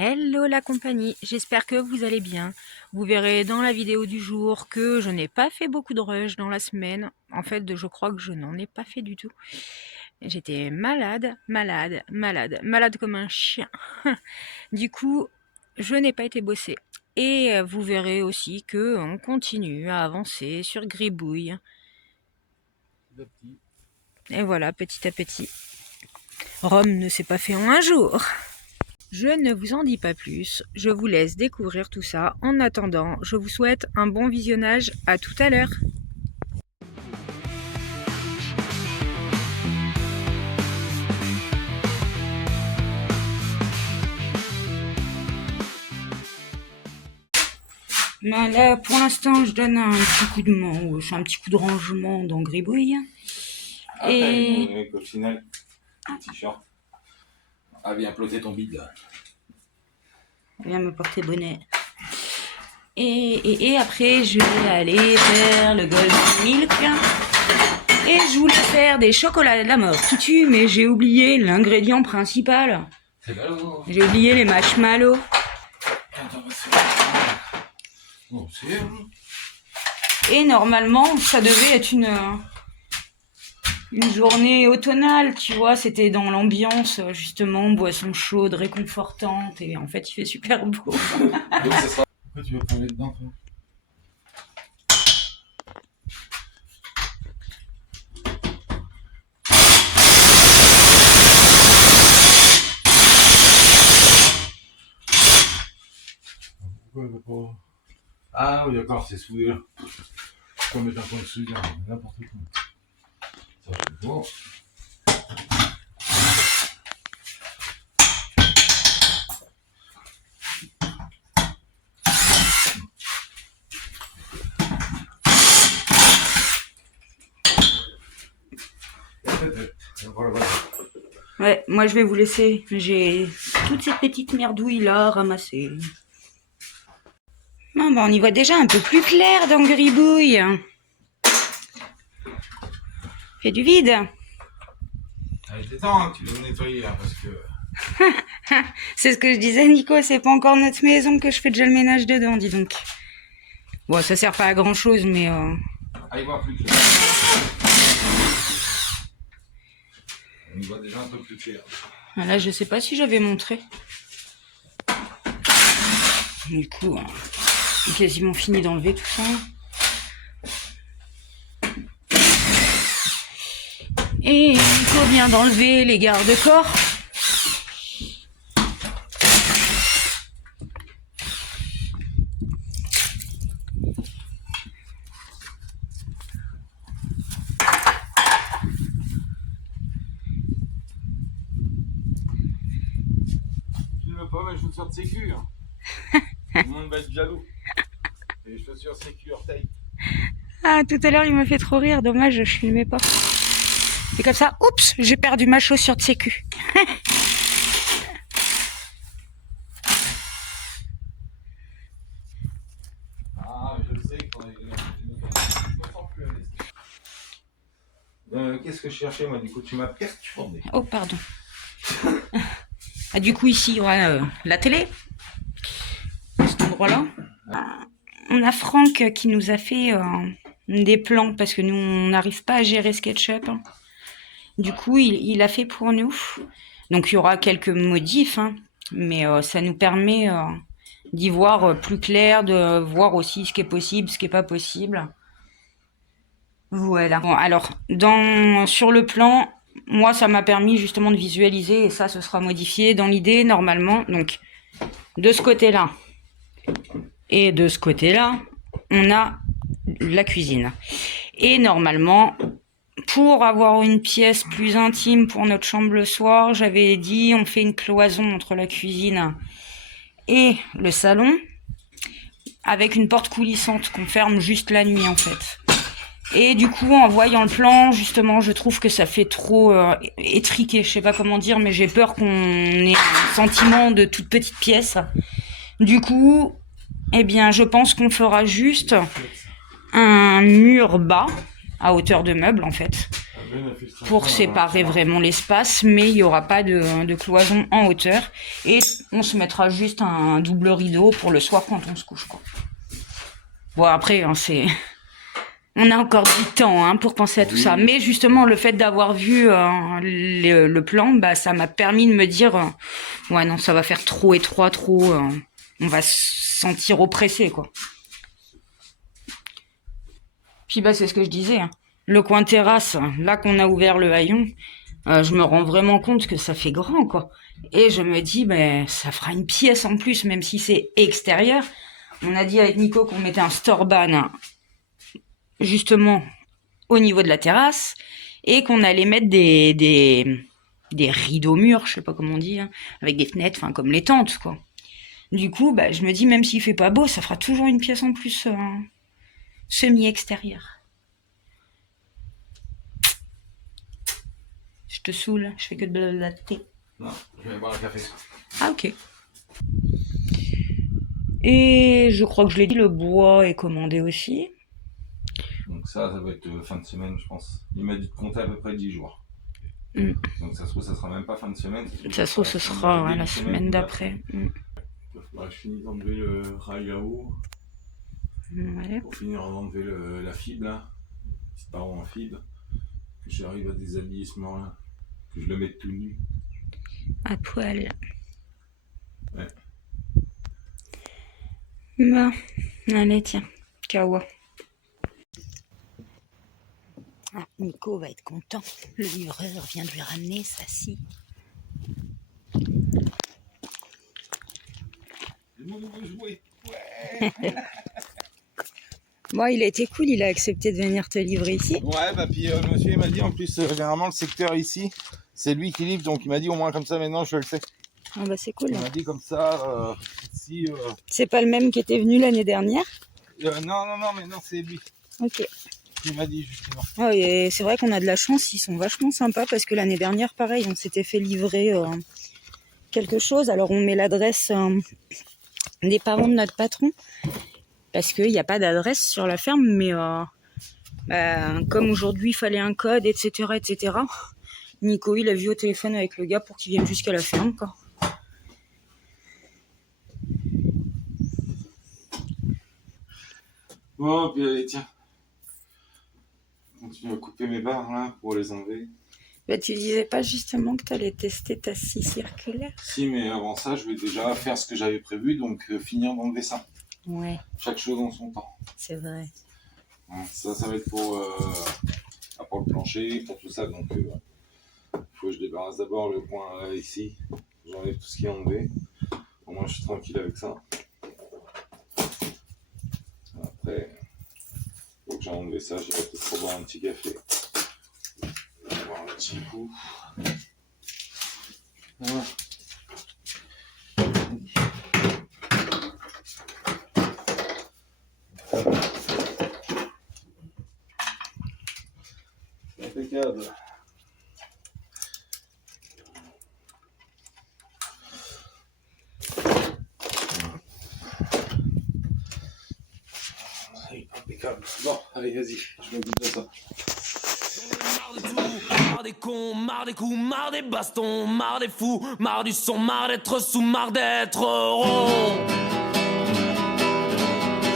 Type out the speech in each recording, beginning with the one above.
Hello la compagnie, j'espère que vous allez bien. Vous verrez dans la vidéo du jour que je n'ai pas fait beaucoup de rush dans la semaine. En fait, je crois que je n'en ai pas fait du tout. J'étais malade, malade, malade, malade comme un chien. Du coup, je n'ai pas été bosser. Et vous verrez aussi que on continue à avancer sur Gribouille. Et voilà, petit à petit. Rome ne s'est pas fait en un jour. Je ne vous en dis pas plus, je vous laisse découvrir tout ça. En attendant, je vous souhaite un bon visionnage, à tout à l'heure. Là, pour l'instant, je donne un petit coup de main, je fais un petit coup de rangement dans Gribouille. Et au final, un t-shirt. Ah, viens ploter ton bide. Viens me porter bonnet. Et après, je vais aller faire le Golden Milk. Et je voulais faire des chocolats de la mort qui tuent, mais j'ai oublié l'ingrédient principal. J'ai oublié les marshmallows. Et normalement, ça devait être une journée automnale, tu vois. C'était dans l'ambiance, justement, boisson chaude, réconfortante. Et en fait, il fait super beau. Donc, ça sera... Pourquoi tu vas pas aller dedans, toi? Pourquoi il va pas... Ah oui, d'accord, c'est soudé là. Faut mettre un point de soudure, n'importe quoi. Ça, c'est bon. Voilà. Ouais, moi je vais vous laisser. J'ai toutes ces petites merdouilles là ramassées. Non, bah on y voit déjà un peu plus clair dans Gribouille. Fait du vide. Il était temps hein, que tu dois nettoyer hein, parce que... C'est ce que je disais, Nico, c'est pas encore notre maison que je fais déjà le ménage dedans, dis donc. Bon, ça sert pas à grand chose, mais... Allez voir plus clair. On y voit déjà un peu plus clair. Là, je sais pas si j'avais montré. Du coup, j'ai quasiment fini d'enlever tout ça. Et Nico vient d'enlever les garde-corps. Tu ne veux pas mes chaussures de sécu hein. Tout le monde va être jaloux. Et les chaussures sécu hors taille. Ah, tout à l'heure, il m'a fait trop rire. Dommage, je filmais pas. Et comme ça, oups, j'ai perdu ma chaussure de sécu. Ah, je sais qu'on est... Qu'est-ce que je cherchais moi du coup? Tu m'as perturbé. Oh, pardon. Ah, du coup, ici, il y aura la télé. À cet endroit-là. On a Franck qui nous a fait des plans parce que nous, on n'arrive pas à gérer SketchUp. Du coup, il a fait pour nous. Donc, il y aura quelques modifs, hein, mais ça nous permet d'y voir plus clair, de voir aussi ce qui est possible, ce qui est pas possible. Voilà. Bon, alors, sur le plan, moi, ça m'a permis justement de visualiser et ça, ce sera modifié dans l'idée, normalement. Donc, de ce côté-là et de ce côté-là, on a la cuisine. Et normalement, pour avoir une pièce plus intime pour notre chambre le soir, j'avais dit, on fait une cloison entre la cuisine et le salon, avec une porte coulissante qu'on ferme juste la nuit, en fait. Et du coup, en voyant le plan, justement, je trouve que ça fait trop étriqué. Je sais pas comment dire, mais j'ai peur qu'on ait un sentiment de toute petite pièce. Du coup, eh bien, je pense qu'on fera juste un mur bas, à hauteur de meuble, en fait. pour séparer vraiment l'espace, mais il n'y aura pas de cloison en hauteur. Et on se mettra juste un double rideau pour le soir quand on se couche, quoi. Bon, après, hein, on a encore du temps, hein, pour penser à tout ça. Mais justement, le fait d'avoir vu le plan, bah, ça m'a permis de me dire, ouais, non, ça va faire trop étroit, on va se sentir oppressé, quoi. Puis bah, c'est ce que je disais, hein. Le coin terrasse, là qu'on a ouvert le haillon, je me rends vraiment compte que ça fait grand, quoi. Et je me dis, ben, ça fera une pièce en plus, même si c'est extérieur. On a dit avec Nico qu'on mettait un store-ban, justement, au niveau de la terrasse, et qu'on allait mettre des rideaux murs, je sais pas comment on dit, hein, avec des fenêtres, enfin, comme les tentes, quoi. Du coup, bah, je me dis, même s'il fait pas beau, ça fera toujours une pièce en plus, semi-extérieure. Je te saoule, je fais que de blablater. Non, je vais boire un café. Ah, ok. Et je crois que je l'ai dit, le bois est commandé aussi. Donc ça va être fin de semaine, je pense. Il m'a dit de compter à peu près 10 jours. Donc ça se trouve, ça sera même pas fin de semaine. Ça se trouve, ce sera la semaine d'après. Je finis d'enlever le rail là-haut. Ouais. Pour finir d'enlever la fibre là. C'est pas en fibre. Que j'arrive à déshabiller ce moment-là. Que je le mette tout nu. À poil. Ouais. Bah, allez, tiens. Kawa. Ah, Nico va être content. Le livreur vient de lui ramener sa scie. C'est mon nouveau jouet. Ouais. Bon, il a été cool, il a accepté de venir te livrer ici. Ouais, bah puis le monsieur il m'a dit en plus, généralement le secteur ici, c'est lui qui livre, donc il m'a dit au moins comme ça maintenant je le sais. Ah bah c'est cool. Il m'a dit comme ça, ici... C'est pas le même qui était venu l'année dernière? Non, mais non, c'est lui. Ok. Il m'a dit justement. Oh, et c'est vrai qu'on a de la chance, ils sont vachement sympas parce que l'année dernière, pareil, on s'était fait livrer quelque chose. Alors on met l'adresse des parents de notre patron parce qu'il n'y a pas d'adresse sur la ferme, mais comme aujourd'hui il fallait un code, etc., Nico il a vu au téléphone avec le gars pour qu'il vienne jusqu'à la ferme, quoi. Bon, puis allez, tiens. Je vais couper mes barres là pour les enlever. Bah, tu disais pas justement que tu allais tester ta scie circulaire? Si, mais avant ça, je vais déjà faire ce que j'avais prévu, donc finir d'enlever ça. Ouais. Chaque chose en son temps. C'est vrai. Ça va être pour le plancher, pour tout ça, donc il faut que je débarrasse d'abord le coin là, ici. J'enlève tout ce qui est enlevé. Au moins, je suis tranquille avec ça. Après, il faut que j'ai enlevé ça, j'irai peut-être boire un petit café. Je vais boire un petit coup. Voilà. Impeccable. Impeccable. Bon, allez, vas-y, je m'occupe de ça. Marre des cons, marre des coups, marre des bastons, marre des fous, marre du son, marre d'être sous, marre d'être rond.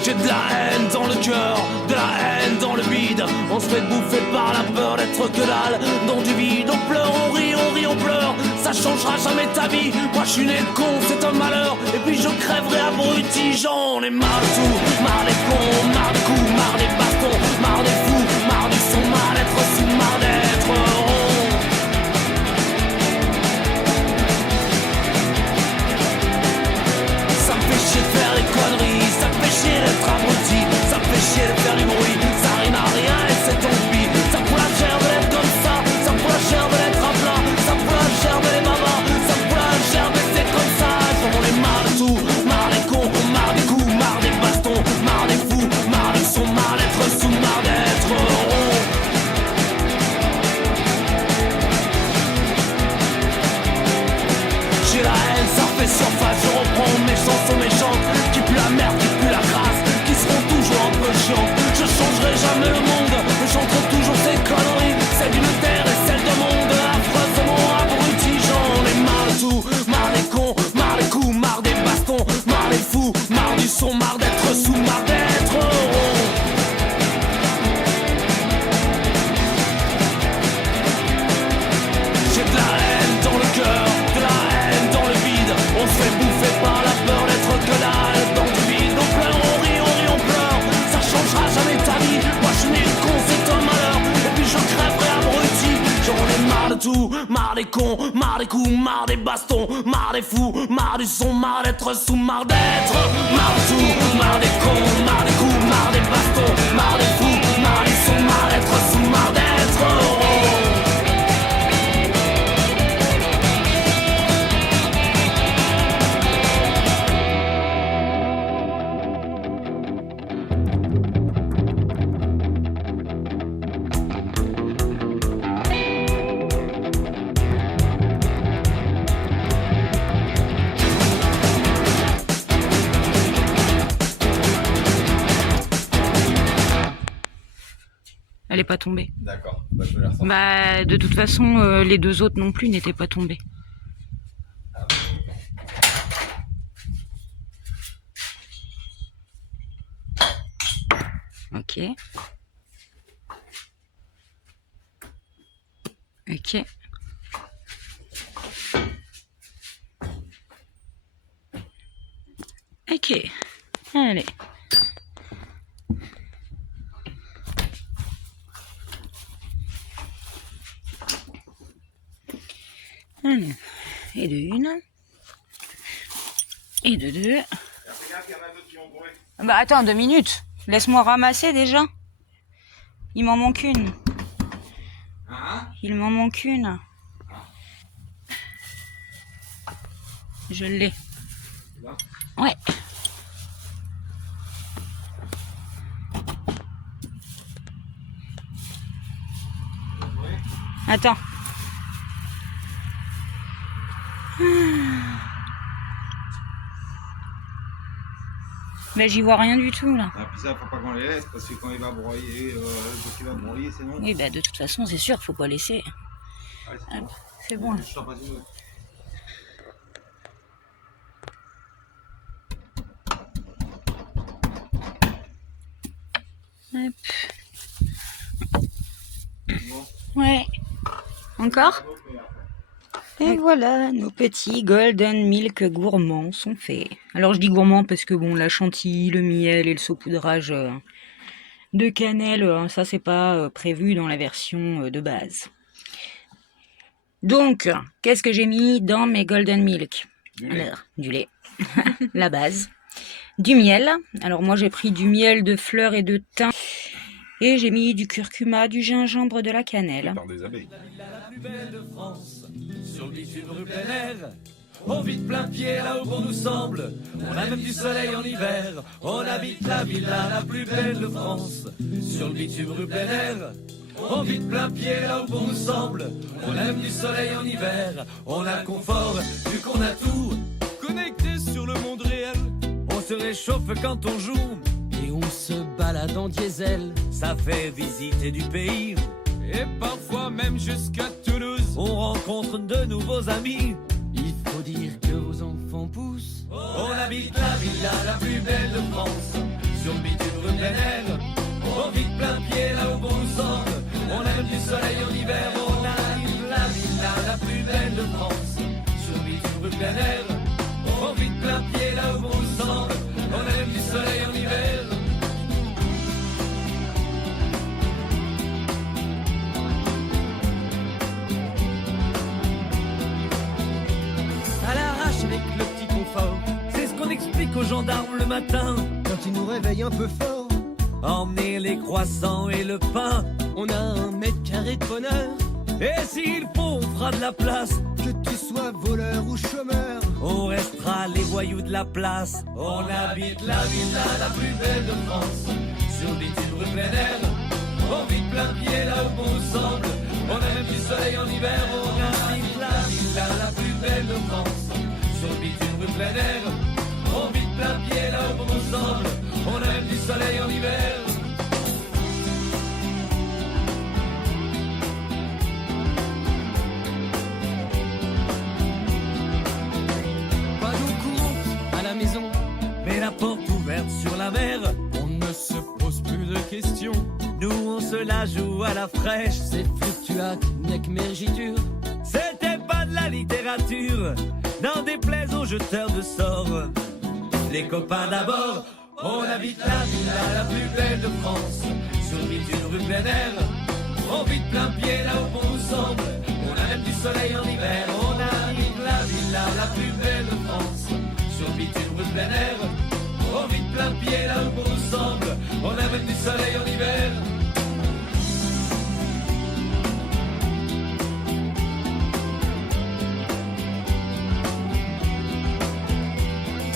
J'ai de la haine dans le cœur, de la haine dans le vide. On se fait bouffer par la peur d'être que dalle dans du vide. On pleure, on rit, on pleure. Ça changera jamais ta vie. Moi je suis né con, c'est un malheur. Et puis je crèverai abruti. J'en ai marre de tout, marre des cons, marre des coups, marre des bastons, marre des fous, marre du son, marre d'être sous, marre d'être rond. Ça me fait chier de faire des conneries, ça me fait chier d'être abruti, ça me fait chier de faire du bruit, ça rime à rien et c'est tant pis. Ça me fout la gerbe d'être comme ça, ça me fout la gerbe d'être à plat, ça me fout la gerbe des babas, ça me fout la gerbe et c'est comme ça. J'en ai marre de tout, marre des cons, marre des coups, marre des bastons, marre des fous, marre du son, marre d'être sous, marre d'être rond. J'ai la haine, ça fait surface, je reprends mes chansons méchantes qui puent la merde, qui puent la crasse, qui seront toujours un peu chiantes. Je changerai jamais le monde, je chanterai toujours ces conneries, c'est d'une tête cons, marre des coups, marre des bastons, marre des fous, marre du son, marre d'être sous, marre d'être, marre de tout, marre des cons, marre des coups, marre des bastons, marre des fous, marre du son, marre d'être sous, marre d'être. Elle est pas tombée. D'accord, bah, je vais la ressortir. Bah, de toute façon, les deux autres non plus n'étaient pas tombés. Ok. Ok. Ok. Allez. Allez. Et de une. Et de deux. Bah attends, 2 minutes. Laisse-moi ramasser déjà. Il m'en manque une. Il m'en manque une. Je l'ai. Ouais. Attends. Mais j'y vois rien du tout là. Ah, puis ça, faut pas qu'on les laisse parce que quand il va broyer, c'est non. Oui, bah de toute façon, c'est sûr, faut pas laisser. Allez, c'est bon. C'est bon. Je t'en passe une autre. Hop. Bon. Ouais. Encore? Et voilà, nos petits golden milk gourmands sont faits. Alors je dis gourmands parce que bon, la chantilly, le miel et le saupoudrage de cannelle, ça c'est pas prévu dans la version de base. Donc, qu'est-ce que j'ai mis dans mes golden milk? Alors, du lait, la base. Du miel. Alors moi j'ai pris du miel de fleurs et de thym. Et j'ai mis du curcuma, du gingembre, de la cannelle. Par des abeilles. La plus belle de France, sur le bitume rue plein air. On vit de plein pied là où bon nous semble. On a même du soleil en hiver. On habite la villa la plus belle de France, sur le bitume rue plein air. On vit de plein pied là où bon nous semble. On a même du soleil en hiver. On a le confort vu qu'on a tout. Connecté sur le monde réel. On se réchauffe quand on joue. Et on se balade en diesel. Ça fait visiter du pays. Et parfois même jusqu'à Toulouse. On rencontre de nouveaux amis. Il faut dire que vos enfants poussent. On habite la villa la plus belle de France, sur le bitume rue plein air. On vit de plein pied là où bon nous semble. On a même du soleil en hiver. On habite la villa la plus belle de France, sur le bitume rue plein air. On vit de plein pied là où bon nous semble. On a même du soleil en hiver. À l'arrache avec le petit confort. C'est ce qu'on explique aux gendarmes le matin Quand ils nous réveillent un peu fort, Emmener les croissants et le pain. on a 1 mètre carré de bonheur. Et s'il faut, on fera de la place. Que tu sois voleur ou chômeur, On restera les voyous de la place. On habite la villa la plus belle de France, sur le bitume rue plein air. On vit de plein pied là où bon nous semble. On a même du soleil en hiver. On habite la villa la plus belle de France, sur le bitume rue plein air. On vit de plein pied là où bon nous semble. On a même du soleil en hiver. pas d'eau courante à la maison. Mais la porte ouverte sur la mer, On ne se pose plus de questions. nous on se la joue à la fraîche. C'est fluctuac, nec mergiture. C'était pas de la littérature, n'en déplaise aux jeteurs de sorts. Les copains d'abord, on habite la villa la plus belle de France, sur le bitume rue plein air. On vit plein pied là où bon nous semble. On a même du soleil en hiver. On arrive la villa la plus belle de France. Sur bitume rue plein air. On vit plein pied là où bon nous semble. On a même du soleil en hiver.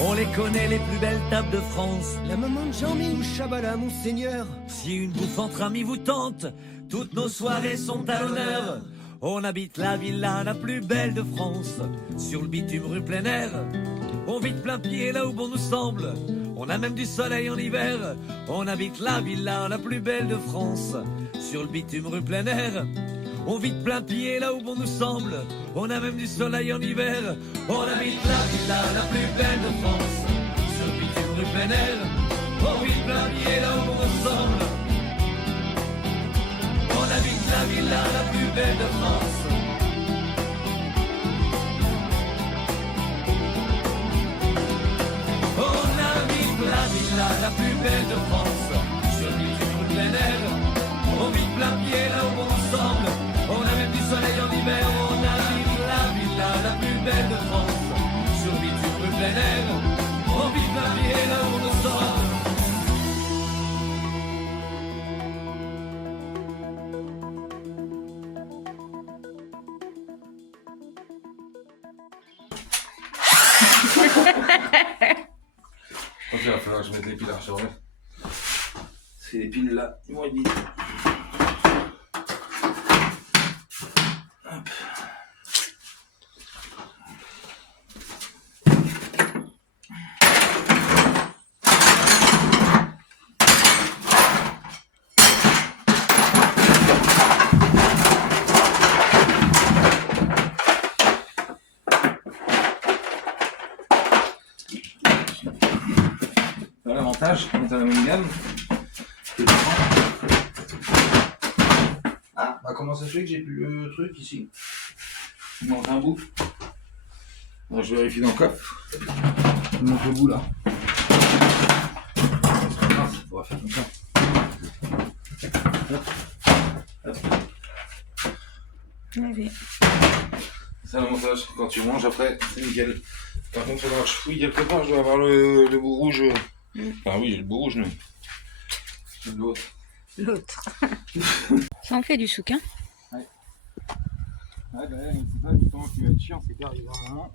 On les connaît, les plus belles tables de France. La maman de Jean-Mi ou Chabala, monseigneur. Si une bouffe entre amis vous tente, toutes nos soirées sont à l'honneur. On habite la villa la plus belle de France, sur le bitume rue plein air. On vit plein pied là où bon nous semble. On a même du soleil en hiver. On habite la villa la plus belle de France, sur le bitume rue plein air. On vit plein pied là où bon nous semble. On a même du soleil en hiver. On habite la villa la plus belle de France, sur le bitume rue plein air. On vit plein pied là où bon nous semble. On habite la villa la plus belle de France. On habite la villa la plus belle de France, sur le bitume rue plein air. On vit plein pied là où bon nous semble. On a même du soleil en hiver. On habite la villa la plus belle de France, sur le bitume rue plein air. On vit plein pied là où bon nous semble. Ok, il va falloir que je mette les piles à recharger. C'est les piles là, ils vont être vides. Hop. L'avantage, on est à la même gamme que le franc. Ah, bah comment ça se fait que j'ai plus le truc ici? Il manque un bout. Alors, je vérifie dans le coffre. Il manque le bout là. Ah, ça pourra faire comme ça. Hop. Hop. Oui. Ça l'avantage, quand tu manges après, c'est nickel. Par contre, il faudra que je fouille quelque part, je dois avoir le bout rouge. Ah oui, j'ai le bout rouge, mais. L'autre. L'autre. Ça en fait du souk, hein? Ouais, bah là, c'est ça justement qui va être chiant, c'est qu'arriver à un moment,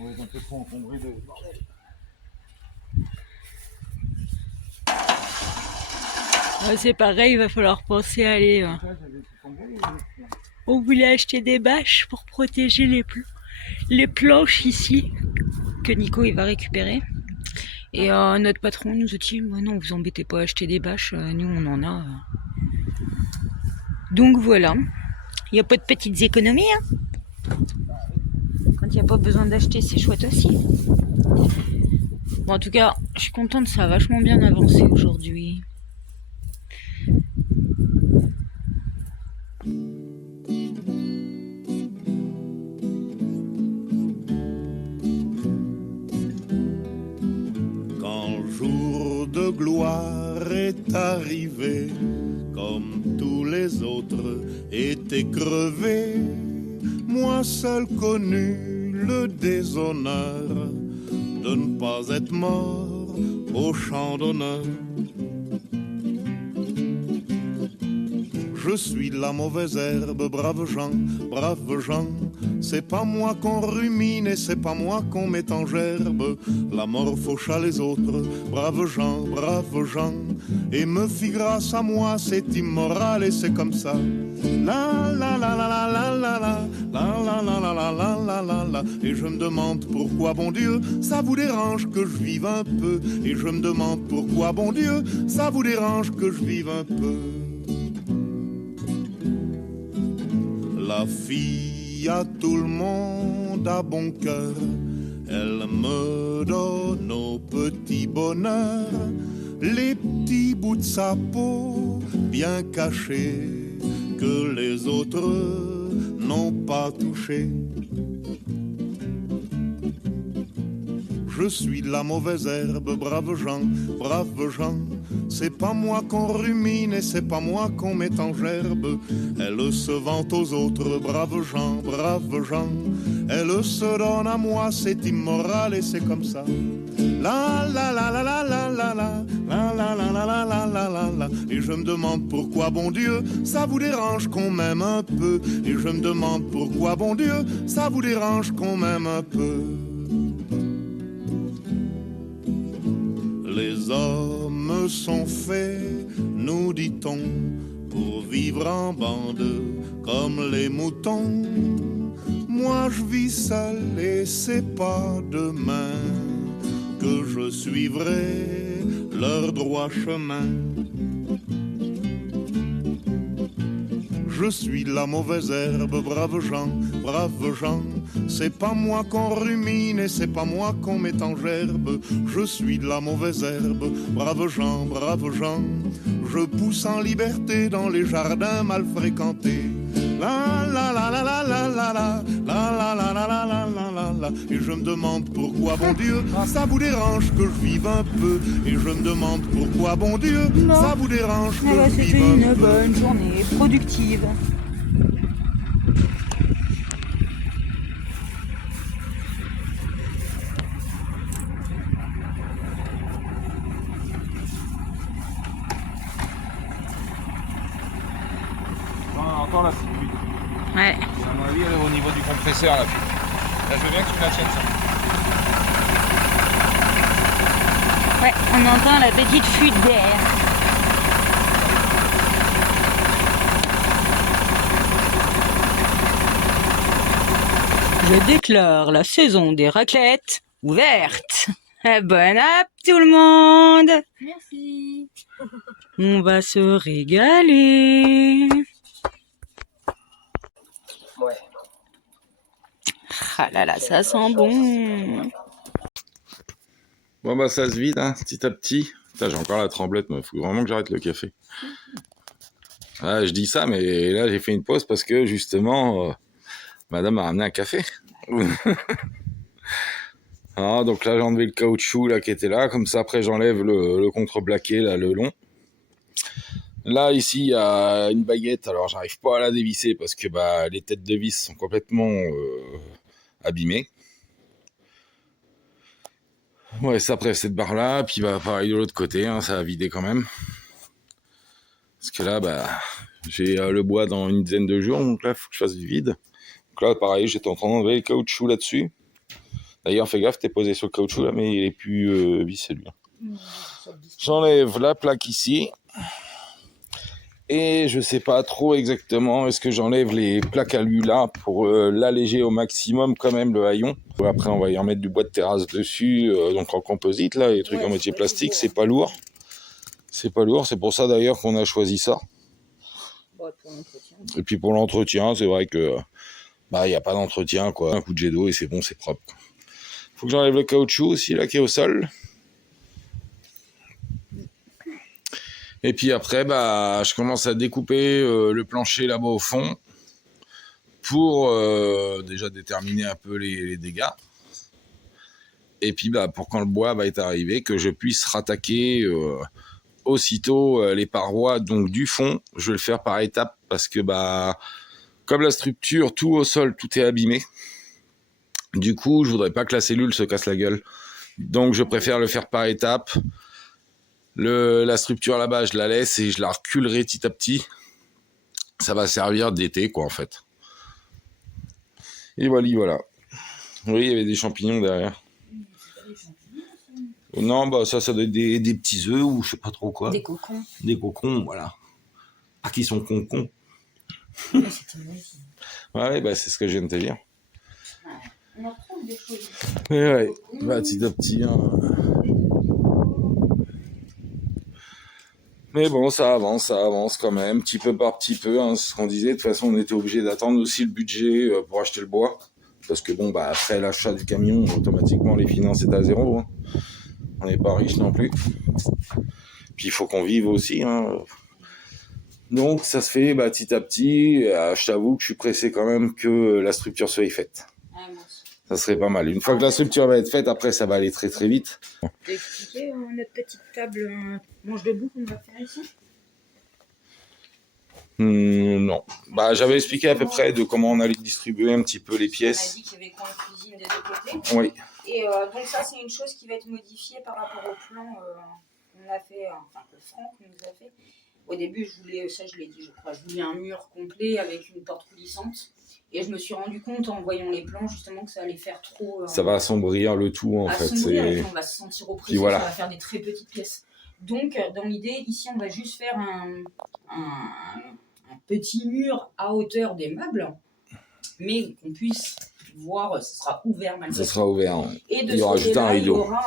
on va être un peu trop encombré de bordel. C'est pareil, il va falloir penser à aller. On voulait acheter des bâches pour protéger les planches ici, que Nico il va récupérer. Et notre patron nous a dit, non, vous embêtez pas à acheter des bâches, nous on en a. Donc voilà, il n'y a pas de petites économies. Hein. Quand il n'y a pas besoin d'acheter, c'est chouette aussi. Bon, en tout cas, je suis contente, ça a vachement bien avancé aujourd'hui. De gloire est arrivé, comme tous les autres étaient crevés. Moi seul connu le déshonneur de ne pas être mort au champ d'honneur. Je suis la mauvaise herbe, braves gens, c'est pas moi qu'on rumine et c'est pas moi qu'on met en gerbe. La mort fauche à les autres, braves gens, et me fit grâce à moi, c'est immoral et c'est comme ça. La la la la la la la la la la la la la la la la la. Et je me demande pourquoi, bon Dieu, ça vous dérange que je vive un peu. Et je me demande pourquoi, bon Dieu, ça vous dérange que je vive un peu. La fille à tout le monde a bon cœur, elle me donne au petit bonheur les petits bouts de sa peau bien cachés que les autres n'ont pas touchés. Je suis de la mauvaise herbe, braves gens, c'est pas moi qu'on rumine et c'est pas moi qu'on met en gerbe. Elle se vante aux autres, braves gens, elle se donne à moi, c'est immoral et c'est comme ça. La la la la la la la la la la la la la la la la la. Et je me demande pourquoi, bon Dieu, ça vous dérange qu'on m'aime un peu. Et je me demande pourquoi, bon Dieu, ça vous dérange qu'on m'aime un peu. Les hommes sont faits, nous dit-on, pour vivre en bande comme les moutons. Moi je vis seul et c'est pas demain que je suivrai leur droit chemin. Je suis de la mauvaise herbe, braves gens, c'est pas moi qu'on rumine et c'est pas moi qu'on met en gerbe. Je suis de la mauvaise herbe, braves gens, je pousse en liberté dans les jardins mal fréquentés. La la la la la la la la la la la la la la la la. Et je me demande pourquoi, bon Dieu, ça vous dérange que je vive un peu. Et je me demande pourquoi, bon Dieu, ça vous dérange que je vive un peu. C'était une bonne journée productive. Encore là, c'est fluide. Ouais. À mon avis, elle est au niveau du compresseur là. Là, je veux bien que tu la tiennes ça. Ouais, on entend la petite fuite d'air. Je déclare la saison des raclettes ouverte. Bonne app tout le monde. Merci. On va se régaler. Ouais. Ah là là, ça sent bon. Bon bah ça se vide hein, petit à petit. Putain, j'ai encore la tremblette, mais il faut vraiment que j'arrête le café. Ah, je dis ça, mais là j'ai fait une pause parce que justement, madame m'a ramené un café. Ah, donc là j'ai enlevé le caoutchouc là qui était là, comme ça après j'enlève le contreblaqué là, le long. Là ici il y a une baguette, alors j'arrive pas à la dévisser parce que bah les têtes de vis sont complètement abîmées. Ouais, ça après cette barre là, puis bah pareil de l'autre côté, hein, ça a vidé quand même. Parce que là bah j'ai le bois dans une dizaine de jours, donc là il faut que je fasse du vide. Donc là pareil, j'étais en train d'enlever le caoutchouc là-dessus. D'ailleurs fais gaffe, t'es posé sur le caoutchouc là, mais il est plus vissé lui. J'enlève la plaque ici. Et je sais pas trop exactement, est-ce que j'enlève les plaques alu là pour l'alléger au maximum quand même le haillon. Après on va y remettre du bois de terrasse dessus, donc en composite là, les trucs en métier plastique, c'est pas lourd. C'est pas lourd, c'est pour ça d'ailleurs qu'on a choisi ça. Et puis pour l'entretien, c'est vrai que bah y a pas d'entretien quoi, un coup de jet d'eau et c'est bon, c'est propre. Faut que j'enlève le caoutchouc aussi là qui est au sol. Et puis après, bah, je commence à découper le plancher là-bas au fond pour déjà déterminer un peu les dégâts. Et puis bah, pour quand le bois va être arrivé, que je puisse rattaquer aussitôt les parois donc du fond. Je vais le faire par étapes parce que bah, comme la structure, tout au sol, tout est abîmé. Du coup, je voudrais pas que la cellule se casse la gueule. Donc je préfère le faire par étapes. La structure là-bas, je la laisse et je la reculerai petit à petit. Ça va servir d'été, quoi, en fait. Et voilà. Oui, il y avait des champignons derrière. Non, bah ça doit être des petits œufs ou je sais pas trop quoi. Des cocons. Des cocons, voilà. Ah, qui sont concons. Ouais, bah c'est ce que je viens de te dire. On en retrouve des choses. Mais ouais, bah petit à petit, hein. Mais bon, ça avance quand même, petit peu par petit peu, hein, c'est ce qu'on disait. De toute façon, on était obligé d'attendre aussi le budget pour acheter le bois. Parce que bon, bah après l'achat du camion, automatiquement les finances étaient à zéro. Hein. On n'est pas riche non plus. Puis il faut qu'on vive aussi. Hein. Donc ça se fait bah, petit à petit. Je t'avoue que je suis pressé quand même que la structure soit faite. Ça serait pas mal. Une fois que la structure va être faite, après, ça va aller très très vite. T'as expliqué notre petite table manche debout qu'on va faire ici? Non. Bah, j'avais expliqué à peu près de comment on allait distribuer un petit peu les On a pièces. dit qu'il y avait coin cuisine des deux côtés. Oui. Et donc ça, c'est une chose qui va être modifiée par rapport au plan qu'on a fait, enfin que Franck nous a fait. Au début, je voulais, ça je l'ai dit, je crois, je voulais un mur complet avec une porte coulissante. Et je me suis rendu compte en voyant les plans justement que ça allait faire trop. Ça va assombrir le tout en fait. Assombrir, et puis on va se sentir oppressé, voilà. ça va faire des très petites pièces. Donc, dans l'idée, ici, on va juste faire un petit mur à hauteur des meubles, mais qu'on puisse voir, ce sera ouvert malgré Ça sera ouvert. Et de Il y aura ce juste un côté-là, il y rideau. aura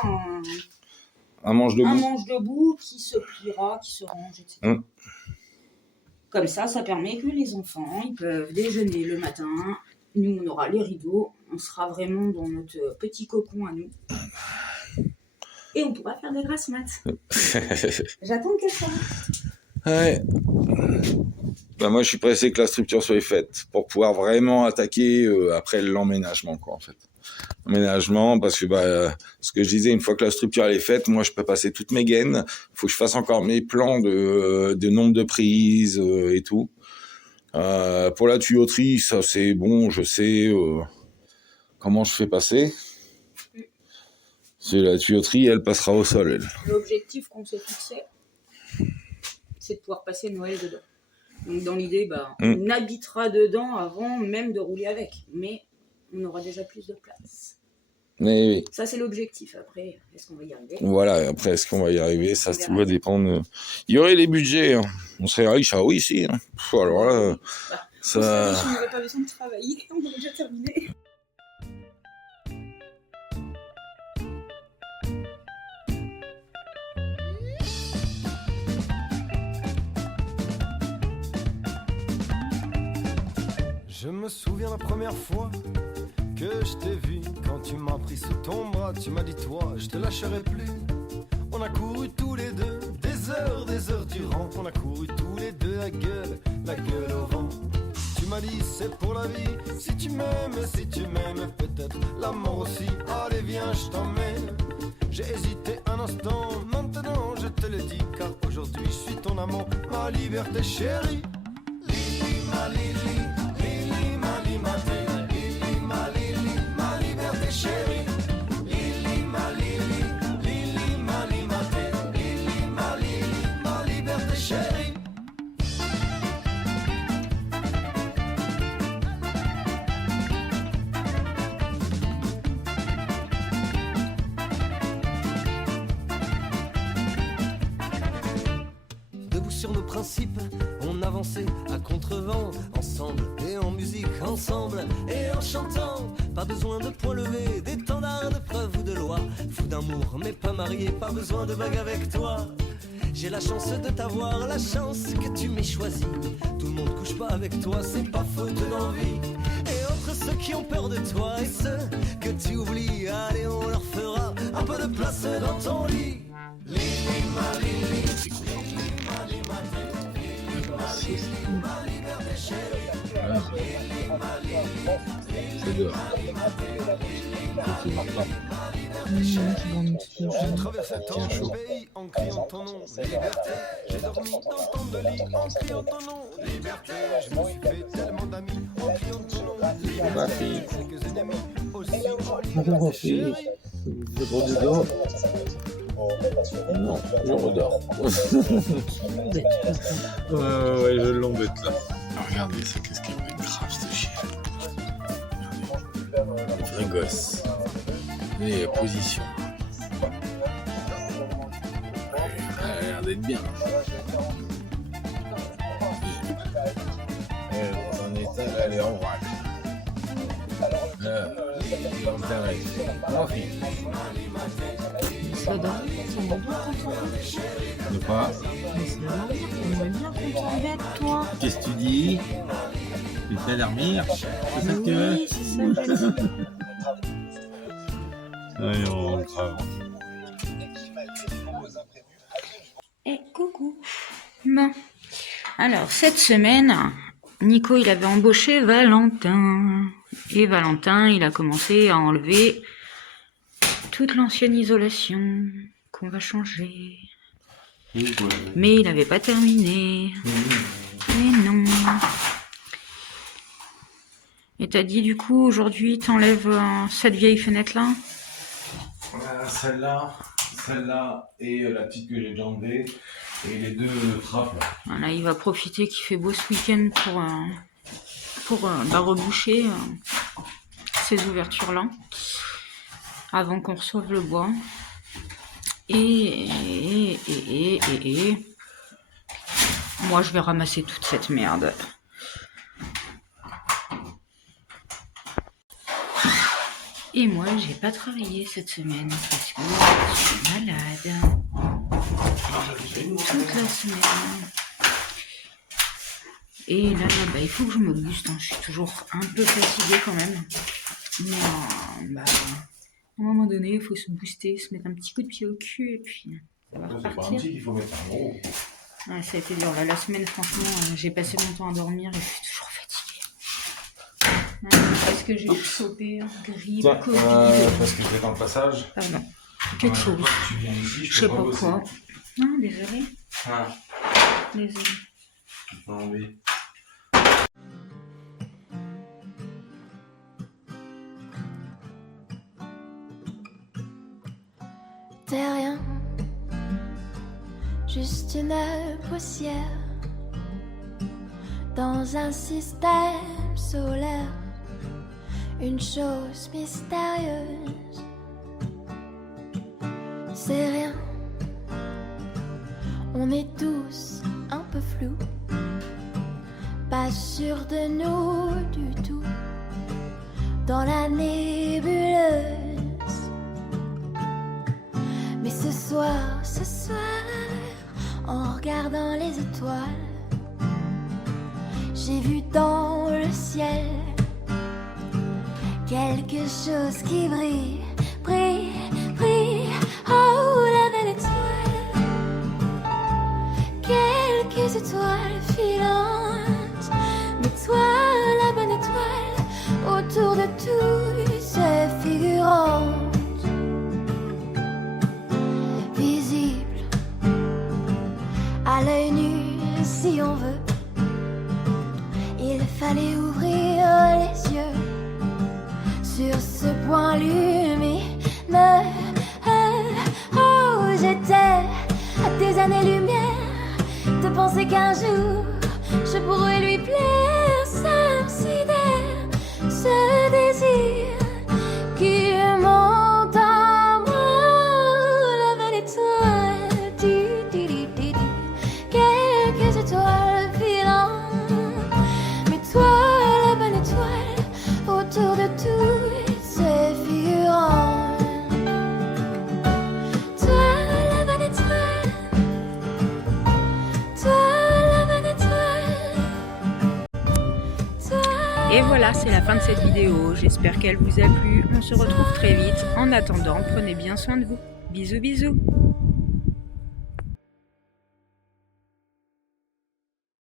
Un manche debout. un manche debout qui se pliera, qui se range, etc. Comme ça permet que les enfants, ils peuvent déjeuner le matin. Nous, on aura les rideaux. On sera vraiment dans notre petit cocon à nous. Et on pourra faire des grasses mat. J'attends que ça. Ouais. Bah, moi, je suis pressé que la structure soit faite pour pouvoir vraiment attaquer après l'emménagement, quoi, en fait. Emménagement, parce que ce que je disais, une fois que la structure elle est faite, moi, je peux passer toutes mes gaines. Faut que je fasse encore mes plans de nombre de prises et tout. Pour la tuyauterie, ça c'est bon, je sais comment je fais passer. C'est la tuyauterie, elle passera au sol. Elle. L'objectif qu'on s'est fixé, c'est de pouvoir passer Noël dedans. Donc dans l'idée, on habitera dedans avant même de rouler avec. Mais on aura déjà plus de place. Mais oui. Ça, c'est l'objectif. Après, est-ce qu'on va y arriver? Voilà, après, est-ce qu'on va y arriver? Ça, tout va dépendre. Il y aurait les budgets. Hein. On serait riche, ah oui, si. Hein. Alors là, ça... On n'aurait pas besoin de travailler, on aurait déjà terminé. Je me souviens la première fois que je t'ai vu, quand tu m'as pris sous ton bras, tu m'as dit toi, je te lâcherai plus. On a couru tous les deux, des heures durant. On a couru tous les deux la gueule au vent. Tu m'as dit c'est pour la vie, si tu m'aimes, peut-être la mort aussi. Allez viens, je t'emmène. J'ai hésité un instant, maintenant je te le dis, car aujourd'hui je suis ton amant, ma liberté chérie. Lili, ma Lili, Lili, ma Limaté. Chérie, Lili, ma Lili, Lili, ma Limaté, Lili, ma liberté chérie. Debout sur nos principes, on avançait à contre-vent, ensemble et en musique, ensemble et en chantant. Pas besoin de points levés, d'étendards, de preuves ou de loi. Fou d'amour, mais pas marié, pas besoin de bague avec toi. J'ai la chance de t'avoir, la chance que tu m'aies choisi. Tout le monde couche pas avec toi, c'est pas faute d'envie. Et autres ceux qui ont peur de toi et ceux que tu oublies, allez on leur fera un peu de place dans ton lit. Lili, ma Lili, Lili, ma Limaté, Lili, ma Lili, ma liberté chérie. Lili, ma Lili. J'ai traversé tant de pays en criant ton nom, liberté. J'ai dormi dans tant de lits en criant ton nom, liberté. Je me suis fait tellement d'amis en criant ton nom, liberté. Quelques ennemis aussi en liberté chérie. Je redors. Non, je redors. Ouais, je l'embête là. Regardez ça, qu'est-ce qu'il fait grave ce chien. Vrai gosse. Et position. Elle a l'air d'être bien. Elle est dans un état, là, elle est en vrac. Elle est en plein rêve. Ça donne, ça m'a bien content. De quoi? On est bien content d'être toi. Qu'est-ce que tu dis? Tu te fais dormir? C'est ça que tu veux? Oui, c'est ça que je dis. Allez, on crave. Et coucou. Bon. Alors, cette semaine, Nico, il avait embauché Valentin. Et Valentin, il a commencé à enlever toute l'ancienne isolation qu'on va changer. Mais il n'avait pas terminé. Mais non. Et t'as dit du coup, aujourd'hui, t'enlèves cette vieille fenêtre-là? Celle-là et la petite que j'ai déjà enlevée. Et les deux trappes là. Voilà, il va profiter qu'il fait beau ce week-end pour reboucher ces ouvertures-là. Avant qu'on reçoive le bois. Et moi je vais ramasser toute cette merde. Et moi j'ai pas travaillé cette semaine parce que je suis malade. Toute la semaine. Et là, bah, il faut que je me booste, hein. Je suis toujours un peu fatiguée quand même. Mais bah, à un moment donné, il faut se booster, se mettre un petit coup de pied au cul et puis ça va C'est pas un repartir. petit qu'il faut mettre un gros. Ouais, ça a été dur. Là, la semaine, franchement, j'ai passé mon temps à dormir et je suis toujours fatiguée. Ouais, parce que j'ai chopé grippe, Tiens, Covid. parce que t'es en passage. Pardon. Quelque chose. Tu viens ici, Je sais pas bosser. quoi. Non, désolé. Ah, Désolé. non, mais... T'es rien, juste une poussière dans un système solaire, une chose mystérieuse. C'est rien, on est tous un peu flous, pas sûrs de nous du tout, dans la nébuleuse. Mais ce soir, en regardant les étoiles, j'ai vu dans le ciel quelque chose qui brille, brille, brille. Oh, la belle étoile, quelques étoiles filantes. Mais toi, la bonne étoile, autour de tout se figurant. À l'œil nu, si on veut, il fallait ouvrir les yeux sur ce point lumineux. Oh, j'étais à des années-lumière de penser qu'un jour je pourrais lui plaire. Ça me sidère, ce désir qui monte en moi, la belle étoile. Quelques étoiles filantes, mais toi, la bonne étoile, autour de tout ces figurants. Toi, la bonne étoile, toi, la bonne étoile, toi. Et voilà, c'est la fin de cette vidéo. J'espère qu'elle vous a plu. On se retrouve très vite. En attendant, prenez bien soin de vous. Bisous, bisous.